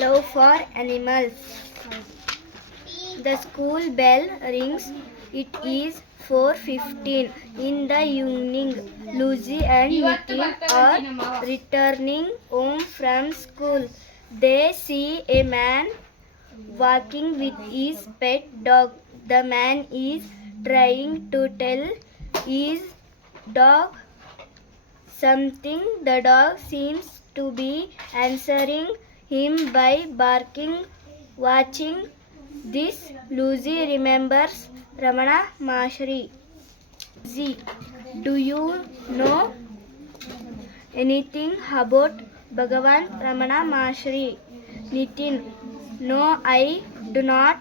love for animals. The school bell rings. It is 4:15 in the evening. Lucy and Nitin are returning home from school. They see a man walking with his pet dog. The man is trying to tell his dog something. The dog seems to be answering him by barking. Watching this, Lucy remembers Ramana Maharishi. Z. Do you know anything about Bhagavan Ramana Maharishi? Nitin. No, I do not.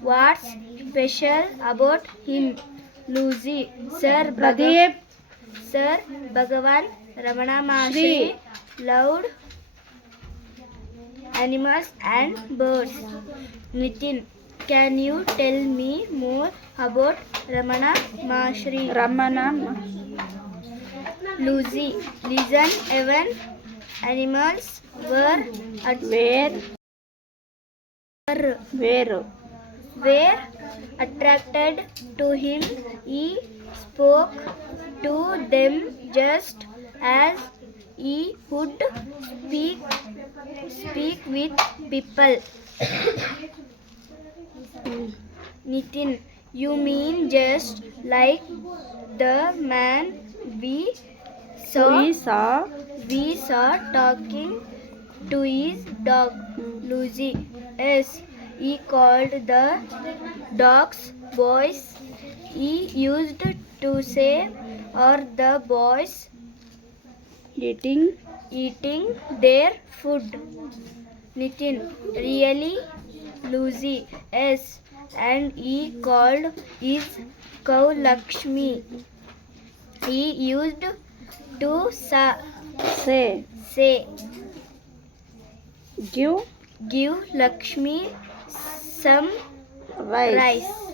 What's special about him? Lucy. Sir, Bhagavan. Sir, Bhagavan Ramana Maharishi loved animals and birds. Nitin, can you tell me more about Ramana Maharshi? Ramana Lucy, listen, even animals were at where were where were attracted to him. He spoke to them just as he would speak speak with people. Nitin, you mean just like the man we saw we saw we saw talking to his dog Lucy. Yes, he called the dog's boys. He used to say, or the boys eating eating their food nitin really lucy s yes and he called his cow lakshmi he used to sa say say give give lakshmi some rice, rice.